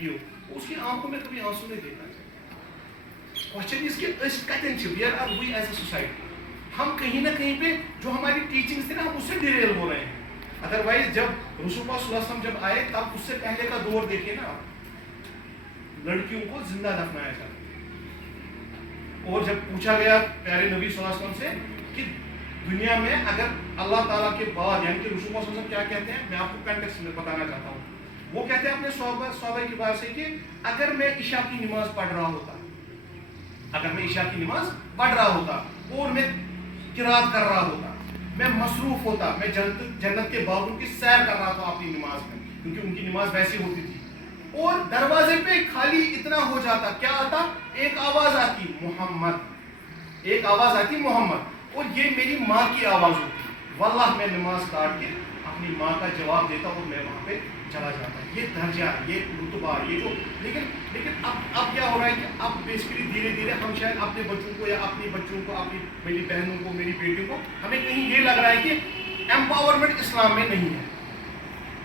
بیٹی ہو, اس کی آنکھوں میں کبھی آنسو نہیں دیکھنا چاہیے. کوشچن اس کے کتن چھ, where are we as a society. ہم کہیں نہ کہیں پہ جو ہماری ٹیچنگس تھے نا, ہم اس سے ڈیریل ہو رہے ہیں. ادروائز جب رسول اللہ صلی اللہ علیہ وسلم جب آئے, تب اس سے پہلے کا دور دیکھیے نا, لڑکیوں کو زندہ دفنایا جاتا. اور جب پوچھا گیا پیارے نبی صلی اللہ علیہ وسلم سے کہ دنیا میں اگر اللہ تعالیٰ کے بعد, یعنی کہ رسول اللہ صلی اللہ علیہ وسلم کیا کہتے ہیں, میں آپ کو کنٹیکسٹ میں بتانا چاہتا ہوں. وہ کہتے ہیں اپنے صحابہ کی بات سے کہ اگر میں عشاء کی نماز پڑھ رہا ہوتا, اگر میں عشاء کی نماز پڑھ رہا ہوتا اور میں قرات کر رہا ہوتا, میں مصروف ہوتا, میں جنت کے باغوں کی سیر کر رہا تھا اپنی نماز میں, کیونکہ ان کی نماز ویسی ہوتی تھی, اور دروازے پہ خالی اتنا ہو جاتا, کیا آتا, ایک آواز آتی محمد, ایک آواز آتی محمد, اور یہ میری ماں کی آواز ہوتی, واللہ میں نماز کاٹ کے اپنی ماں کا جواب دیتا اور میں وہاں پہ چلا جاتا. یہ درجہ, یہ رتبہ, یہ جو, لیکن اب کیا ہو رہا ہے کہ اب بیسکلی دھیرے دھیرے ہم شاید اپنے بچوں کو یا اپنی بچوں کو, اپنی میری بہنوں کو, میری بیٹیوں کو, ہمیں کہیں یہ لگ رہا ہے کہ امپاورمنٹ اسلام میں نہیں ہے,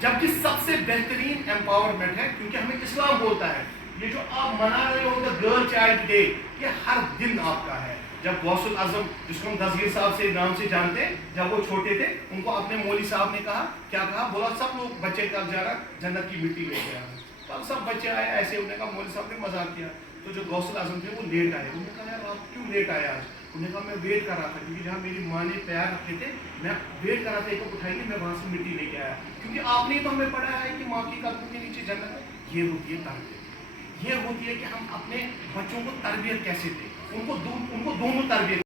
جبکہ سب سے بہترین امپاورمنٹ ہے, کیونکہ ہمیں اسلام بولتا ہے یہ جو آپ منا رہے ہو دا گرل چائلڈ ڈے, یہ ہر دن آپ کا ہے. جب غوث الاعظم, جس کو ہم دستگیر صاحب سے نام سے جانتے ہیں, جب وہ چھوٹے تھے, ان کو اپنے مولوی صاحب نے کہا, کیا کہا, بولا سب لوگ بچے کب جا رہا, جنت کی مٹی لے کے آ رہا. تب سب بچے آئے ایسے, انہوں نے کہا, مولوی صاحب نے مذاق کیا. تو جو غوث الاعظم تھے وہ لیٹ آئے, انہوں نے کہا یار آپ کیوں لیٹ آئے آج, انہوں نے کہا میں ویٹ کر رہا تھا, کیونکہ جہاں میری ماں نے پیر رکھے تھے میں ویٹ کر رہا تھا, ایک کو اٹھائیں گے, میں وہاں سے مٹی لے کے آیا, کیونکہ آپ نے تو ہمیں پڑھا ہے کہ ماں کی قدموں کے نیچے جنت ہے. یہ ہوتی ہے تربیت, یہ ہوتی ہے کہ ہم اپنے بچوں کو تربیت کیسے دیں, ان کو دونوں تربیت